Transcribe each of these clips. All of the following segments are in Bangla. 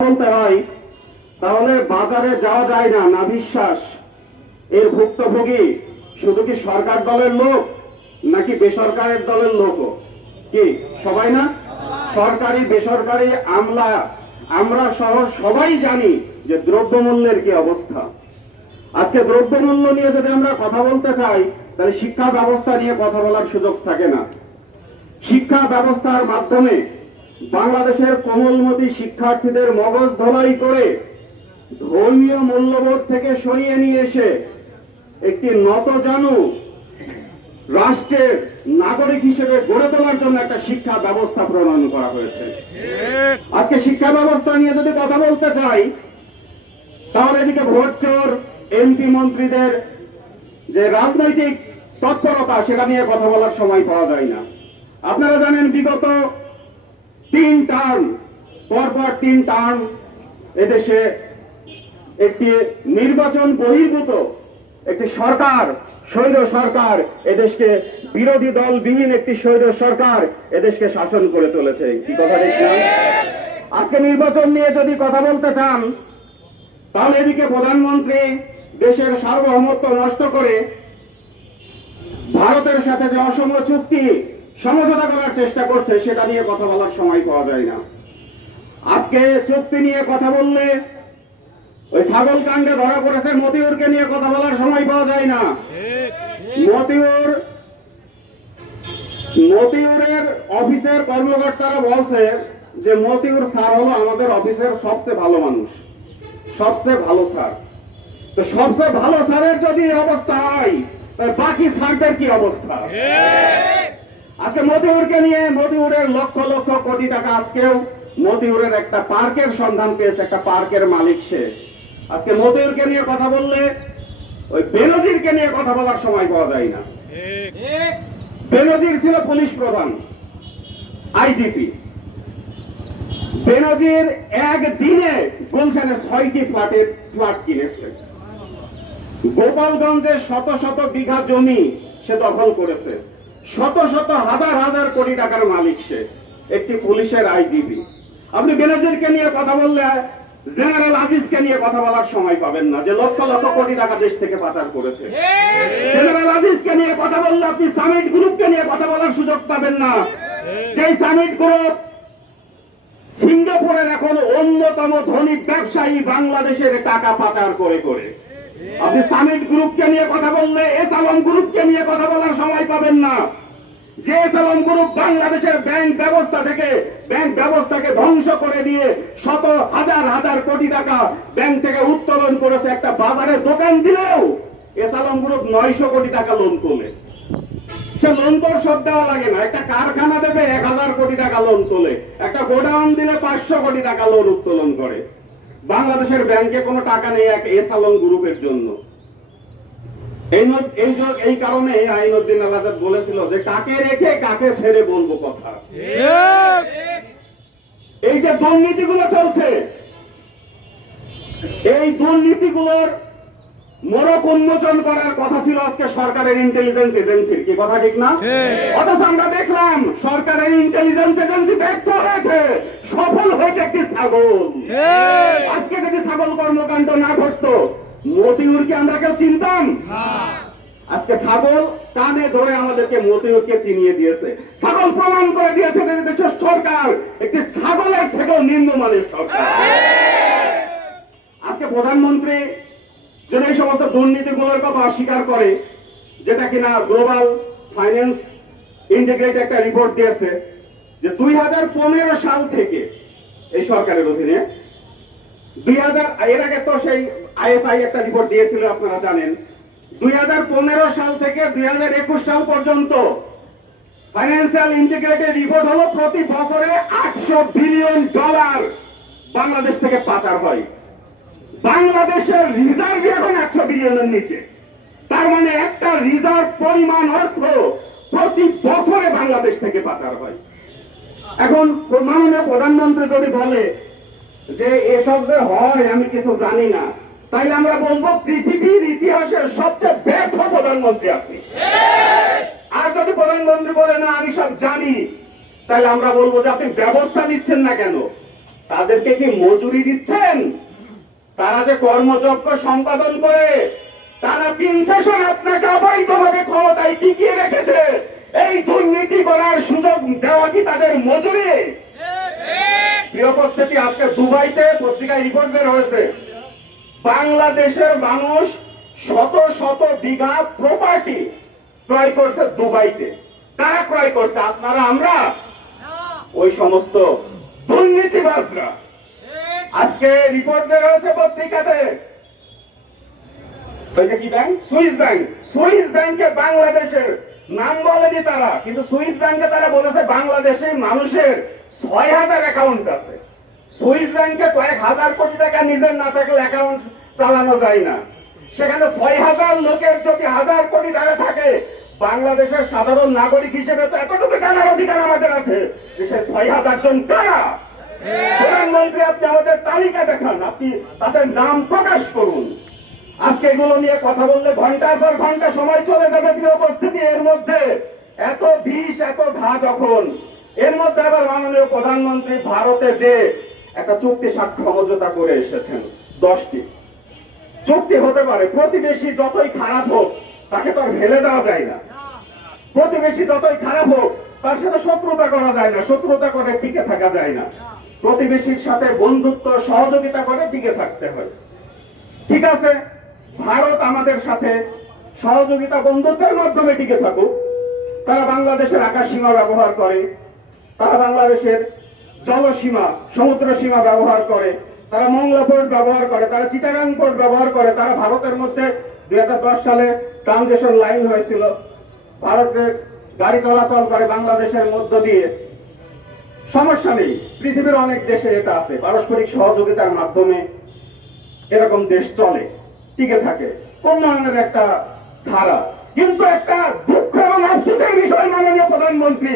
বলতে হয় তাহলে বাজারে যাওয়া যায় না। না বিশ্বাস এর ভুক্তভোগী শুধু কি সরকার দলের লোক নাকি বেসরকারের দলের লোক? কি সবাই না? সরকারি বেসরকারি আমরা সহ সবাই জানি যে দ্রব্যমূল্যের কি অবস্থা। আজকে দ্রব্যমূল্য নিয়ে যদি আমরা কথা বলতে চাই তাহলে শিক্ষা ব্যবস্থা নিয়ে কথা বলার সুযোগ থাকে না। শিক্ষা ব্যবস্থার মাধ্যমে বাংলাদেশের কোমলমতি শিক্ষার্থীদের মগজ ধোলাই করে ধর্মীয় মূল্যবোধ থেকে সরিয়ে নিয়ে এসে একটি নতজানু রাষ্ট্রের নাগরিক হিসেবে গড়ে তোলার জন্য একটা শিক্ষা ব্যবস্থা প্রণয়ন করা হয়েছে। আজকে শিক্ষা ব্যবস্থা নিয়ে যদি কথা বলতে চাই তাহলে এদিকে ভোট চোর এমপি মন্ত্রীদের যে রাজনৈতিক তৎপরতা সেটা নিয়ে কথা বলার সময় পাওয়া যায় না। আপনারা জানেন বিগত 3 টার্ম পরপর 3 টার্ম এদেশে একটি নির্বাচন বহির্ভূত একটি সরকার, স্বৈর সরকার, এদেশকে বিরোধী দল বিহীন একটি স্বৈর সরকার এদেশকে শাসন করে চলেছে। কি কথা দেখলাম? আজকে নির্বাচন নিয়ে যদি কথা বলতে চান তাহলে এদিকে প্রধানমন্ত্রী দেশের সার্বভৌমত্ব নষ্ট করে ভারতের সাথে যে অসম চুক্তি সমঝোতা করার চেষ্টা করছে সেটা নিয়ে কথা বলার সময় পাওয়া যায় না। আজকে চুক্তি নিয়ে কথা বললে ওই ছাগল কাণ্ডে ধরা পড়েছে মতিউরকে নিয়ে কথা বলার সময় পাওয়া যায় না। মতিউরের অফিসের কর্মকর্তারা বলছে যে মতিউর স্যার হলো আমাদের অফিসের সবচেয়ে ভালো মানুষ, সবচেয়ে ভালো স্যার। তো সবচেয়ে ভালো স্যারের যদি অবস্থা হয় বাকি স্যারদের কি অবস্থা? আজকে মতিউরকে নিয়ে মতিউরের লক্ষ লক্ষ কোটি টাকা, আজকেও মতিউরের একটা পার্কের সন্ধান পেয়েছে একটা পার্কের মালিক সে। আজকে মতিউরকে নিয়ে কথা বললে ওই বেনজিরকে নিয়ে কথা বলার সময় পাওয়া যায় না। বেনজির ছিল পুলিশ প্রধান, আইজিপি। বেনজির একদিনে গুলশানে 6টি ফ্ল্যাট কিনেছে। গোপালগঞ্জে শত শত বিঘা জমি সে দখল করেছে। শত শত হাজার হাজার কোটি টাকার মালিক সে, একটি পুলিশের আইজিপি। আপনি বেনজিরকে নিয়ে কথা বললে জেনারেল আজিজকে নিয়ে কথা বলার সময় পাবেন না, যে লক্ষ লক্ষ কোটি টাকা দেশ থেকে পাচার করেছে। জেনারেল আজিজকে নিয়ে কথা বললে আপনি সামিট গ্রুপকে নিয়ে কথা বলার সুযোগ পাবেন না, যে সামিট গ্রুপ সিঙ্গাপুরের এখন অন্যতম ধনী ব্যবসায়ী বাংলাদেশের টাকা পাচার করে করে। আপনি সামিট গ্রুপকে নিয়ে কথা বললে এস আলম গ্রুপকে নিয়ে কথা বলার সময় পাবেন না, যে এস আলম গ্রুপ বাংলাদেশের ব্যাংক ব্যবস্থাকে ধ্বংস করে দিয়ে শত হাজার হাজার কোটি টাকা ব্যাংক থেকে উত্তোলন করেছে। একটা বাজারে দোকান দিলেও এস আলম গ্রুপ 900 কোটি টাকা লোন তোলে। সে লোন তো শোধ দেওয়া লাগে না। একটা কারখানা দেবে 1000 কোটি টাকা লোন তোলে, একটা গোডাউন দিলে 500 কোটি টাকা লোন উত্তোলন করে। বাংলাদেশের ব্যাংকে কোনো টাকা নেই এক এস আলম গ্রুপের জন্য। এই কারণে আইনউদ্দিন আল আজাদ বলেছিল যে কাকে রেখে কাকে ছেড়ে বলবো কথা। এই যে দুর্নীতিগুলো চলছে, এই দুর্নীতিগুলোর মোড়ক উন্মোচন করার কথা ছিল আজকে সরকারের ইন্টেলিজেন্স এজেন্সির। কি কথা ঠিক না? অথচ আমরা দেখলাম সরকারের ইন্টেলিজেন্স এজেন্সি ব্যর্থ হয়েছে, সফল হয়েছে একটি ছাগল। আজকে যদি ছাগল কর্মকাণ্ড না ঘটতো মতিউরকে আমরা কেউ চিনতাম? আজকে ছাগল কানে ধরে আমাদেরকে মতিউরকে চিনিয়ে দিয়েছে। ছাগল প্রমাণ করে দিয়েছে দেশের সরকার একটি ছাগলের থেকেও নিম্নমানের সরকার। আজকে প্রধানমন্ত্রী যদি এই সমস্ত দুর্নীতিগুলোর কথা অস্বীকার করে, যেটা কিনা গ্লোবাল ফাইন্যান্স ইন্টিগ্রেট একটা রিপোর্ট দিয়েছে যে 2015 সাল থেকে এই সরকারের অধীনে 2000 এর আগে তো সেই আইএফআই একটা রিপোর্ট দিয়েছিল আপনারা জানেন। 2015 সাল থেকে 2021 সাল পর্যন্ত ফাইন্যান্সিয়াল ইন্টিগ্রেটেড রিপোর্ট হলো প্রতি বছরে $800 বিলিয়ন বাংলাদেশ থেকে পাচার হয়। বাংলাদেশের রিজার্ভ এখন 100 বিলিয়নের নিচে। তার মানে একটা রিজার্ভ পরিমাণ অর্থ প্রতি বছরে বাংলাদেশ থেকে পাচার হয়। এখন মাননীয় প্রধানমন্ত্রী যদি বলে যে এসব যে হয় আমি কিছু জানি না, তাইলে আমরা বলবো পৃথিবীর ইতিহাসের সবচেয়ে ব্যর্থ প্রধানমন্ত্রী আপনি। আর যদি প্রধানমন্ত্রী বলে না আমি সব জানি, তাহলে আমরা বলবো যে আপনি ব্যবস্থা নিচ্ছেন না কেন? তাদেরকে কি মজুরি দিচ্ছেন? তারা যে কর্মযজ্ঞ সম্পাদন করে টানা 3 সেশন আপনাকে অবৈধভাবে ক্ষমতায় টিকিয়ে রেখেছে, এই দুর্নীতি করার সুযোগ দেওয়া কি তাদের মজুরি? প্রিয় উপস্থিতি, আজকে দুবাইতে পত্রিকায় রিপোর্ট বের হয়েছে, বাংলাদেশের মানুষ শত শত বিঘা প্রপার্টি ক্রয় করছে দুবাইতে। কারা ক্রয় করছে? আপনারা, আমরা, ওই সমস্ত দুর্নীতিবাজরা। আজকে রিপোর্ট বের হয়েছে পত্রিকাতে, ওইটা কি ব্যাংক? Swiss bank. সুইস ব্যাংকে বাংলাদেশের নাম বলেনি তারা, কিন্তু সুইস ব্যাংকে তারা বলেছে বাংলাদেশের মানুষের 6,000 অ্যাকাউন্ট আছে। সুইস ব্যাংকে কয়েক হাজার কোটি টাকা নিজের না থাকলে অ্যাকাউন্ট চালানো যায় না। সেখানে 6,000 লোকের যদি 1,000 কোটি টাকা থাকে, বাংলাদেশের সাধারণ নাগরিক হিসেবে তো এতটুকু জানার অধিকার আমাদের আছে যে সে 6,000 জন কারা। প্রধানমন্ত্রী, আপনি আমাদের তালিকা দেখান, আপনি তাদের নাম প্রকাশ করুন। আজকে এগুলো নিয়ে কথা বললে ঘন্টার পর ঘন্টা সময় চলে যাবে। প্রিয় উপস্থিতি, এর মধ্যে এত বিষ, এত ঘা যখন, এর মধ্যে আবার মাননীয় প্রধানমন্ত্রী ভারতে যে একটা চুক্তি সাক্ষ্য সমঝোতা করে এসেছেন, 10টি চুক্তি হতে পারে। প্রতিবেশী যতই খারাপ হোক তাকে তো আর ফেলে দেওয়া যায় না। প্রতিবেশী যতই খারাপ হোক তার সাথে শত্রুতা করা যায় না, শত্রুতা করে টিকে থাকা যায় না। প্রতিবেশীর সাথে বন্ধুত্ব, সহযোগিতা করে টিকে থাকতে হয়। ঠিক আছে, ভারত আমাদের সাথে সহযোগিতা, বন্ধুত্বের মাধ্যমে টিকে থাকুক। তারা বাংলাদেশের আকাশ সীমা ব্যবহার করে, তারা বাংলাদেশের জলসীমা, সমুদ্র সীমা ব্যবহার করে, তারা মংলা পোর্ট ব্যবহার করে, তারা চিটাগাং পোর্ট ব্যবহার করে। তারা ভারতের মধ্যে 2010 সালে ট্রানজিশন লাইন হয়েছিল, ভারতের গাড়ি চলাচল করে বাংলাদেশের মধ্য দিয়ে। সমস্যা নেই, পৃথিবীর অনেক দেশে এটা আছে, পারস্পরিক সহযোগিতার মাধ্যমে এরকম দেশ চলে, টিকে থাকে, উন্নয়নের একটা ধারা। কিন্তু একটা দুঃখ এবং আফসোসের বিষয়, মাননীয় প্রধানমন্ত্রী,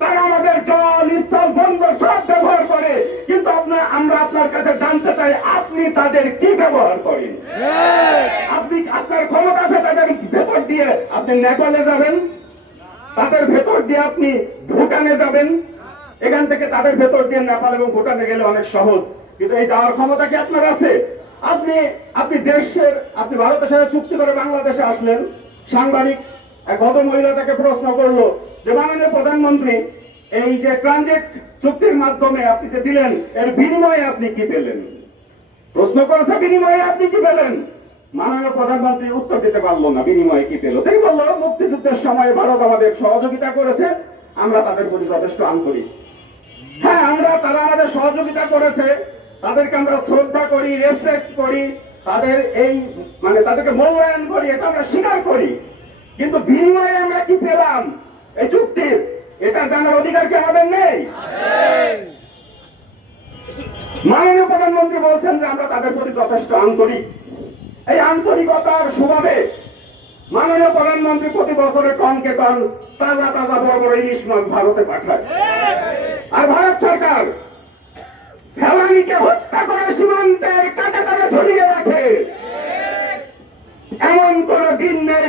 তারা আমাদের জল, স্থল, বন্দর সব ব্যবহার করে, কিন্তু আমরা আপনার কাছে জানতে চাই আপনি তাদের কি ব্যবহার করেন? আপনি আপনার ক্ষমতা আছে তাদের ভেতর দিয়ে আপনি নেপালে যাবেন, তাদের ভেতর দিয়ে আপনি ভুটানে যাবেন, এখান থেকে তাদের ভেতর দিয়ে নেপাল এবং ভুটানে গেলে অনেক সহজ, কিন্তু এই যাওয়ার ক্ষমতা কি আপনার আছে? আপনি ভারতের সাথে চুক্তি করে বাংলাদেশে আসলেন। সাংবাদিক এক ভদ্র মহিলা তাকে প্রশ্ন করলো যে মাননীয় প্রধানমন্ত্রী, এই যে ট্রানজিট চুক্তির মাধ্যমে আপনি যে দিলেন, এর বিনিময়ে আপনি কি পেলেন? প্রশ্ন করেছে, বিনিময়ে আপনি কি পেলেন? মাননীয় প্রধানমন্ত্রী উত্তর দিতে পারলো না বিনিময়ে কি পেল। তিনি বললো, মুক্তিযুদ্ধের সময় ভারত আমাদের সহযোগিতা করেছে, আমরা তাদের প্রতি যথেষ্ট আন্তরিক। হ্যাঁ, তারা আমাদের সহযোগিতা করেছে, তাদেরকে আমরা শ্রদ্ধা করি, রেসপেক্ট করি, তাদেরকে মূল্যায়ন করি, এটা আমরা স্বীকার করি। কিন্তু বিনিময়ে আমরা কি পেলাম এই চুক্তির, এটা জানার অধিকার কি আমাদের নেই? মাননীয় প্রধানমন্ত্রী বলছেন যে আমরা তাদের প্রতি যথেষ্ট আন্তরিক। এই আন্তরিকতার সুবাদে মাননীয় প্রধানমন্ত্রী প্রতি বছরে কমকে কম তাজা তাজা বড় বড় ইলিশ মাছ ভারতে পাঠায়। আর ভারত সরকার ফেলানিকে হত্যা করে সীমান্তের কাছে তাকে ঝুলিয়ে রাখে। এমন কোন দিন নেই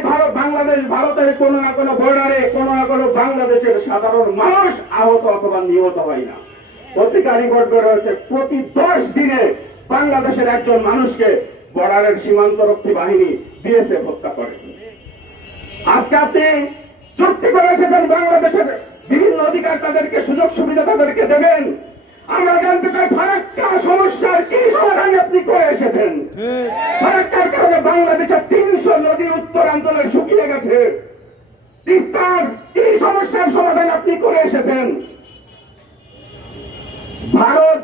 ভারতের কোন না কোন বর্ডারে কোন না কোন বাংলাদেশের সাধারণ মানুষ আহত অথবা নিহত হয় না। পত্রিকা রিপোর্ট বের হয়েছে, প্রতি 10 দিনে বাংলাদেশের একজন মানুষকে বর্ডারের সীমান্তরক্ষী বাহিনী বিএসএফ হত্যা করে। আজকে আপনি চুক্তি করেছেন বাংলাদেশের বিভিন্ন অধিকার তাদেরকে, সুযোগ সুবিধা তাদেরকে দেবেন। আমরা জানতে চাই ফারাক্কা সমস্যার কি সমাধান আপনি করে এসেছেন? ফারাক্কার কারণে বাংলাদেশের 300 নদীর উত্তরাঞ্চলে শুকিয়ে গেছে। তিস্তার কি সমস্যার সমাধান আপনি করে এসেছেন? ভারত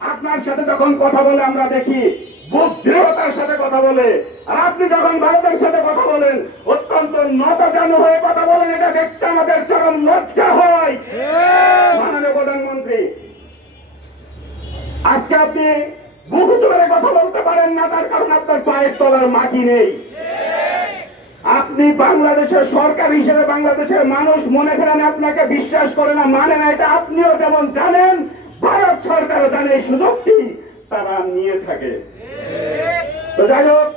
আপনার সাথে যখন কথা বলে আমরা দেখি বুদ্ধিমতার সাথে কথা বলে, আর আপনি যখন ভারতের সাথে কথা বলেন অত্যন্ত নতজানু হয়ে কথা বলেন, এটা দেখতে আমাদের চরম লজ্জা হয়। মাননীয় প্রধানমন্ত্রী, আজকে আপনি বুক উঁচু করে কথা বলতে পারেন না, তার কারণ আপনার পায়ের তলার মাটি নেই। আপনি বাংলাদেশের সরকার হিসেবে বাংলাদেশের মানুষ মনে করেন আপনাকে বিশ্বাস করে না, মানে না, এটা আপনিও যেমন জানেন, ভারত সরকারও জানে এই সুযোগটি তারা নিয়ে থাকে। তো যাই হোক,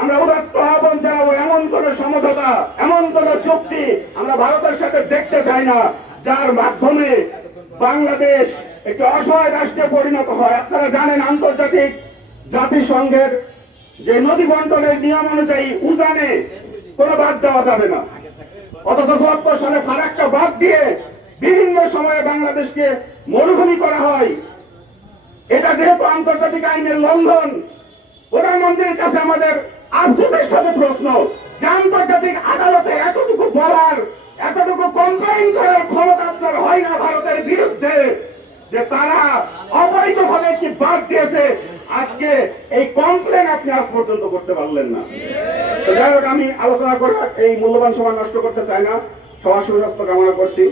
আমরা উদাত্ত আহ্বান জানাবো, এমন কোন সমঝোতা, এমন কোন চুক্তি আমরা ভারতের সাথে দেখতে চাই না যার মাধ্যমে বাংলাদেশ একটি অসহায় রাষ্ট্রে পরিণত হয়। আপনারা জানেন আন্তর্জাতিক জাতিসংঘের যে নদী বন্টনের নিয়ম অনুযায়ী উজানে কোনো বাদ দেওয়া যাবে না, অথচ ৭৪ সালে ফারাক্কা বাদ দিয়ে বিভিন্ন সময়ে বাংলাদেশকে মরুভূমি করা হয়। এটা যেহেতু আন্তর্জাতিক আইনের লঙ্ঘন, প্রধানমন্ত্রীর কাছে আমাদের আফসোসের সাথে প্রশ্ন যে আন্তর্জাতিক আদালতে এতটুকু বলার, এতটুকু কমপ্লেইন করার ক্ষমতা আপনার হয় না ভারতের বিরুদ্ধে, যে তারা অবৈধভাবে কি বাদ দিয়েছে, আজকে এই কমপ্লেন আপনি আজ পর্যন্ত করতে পারলেন না। তো যাই হোক, আমি আলোচনা করে এই মূল্যবান সময় নষ্ট করতে চাই না। সবার সুস্বাস্থ্য কামনা করছি।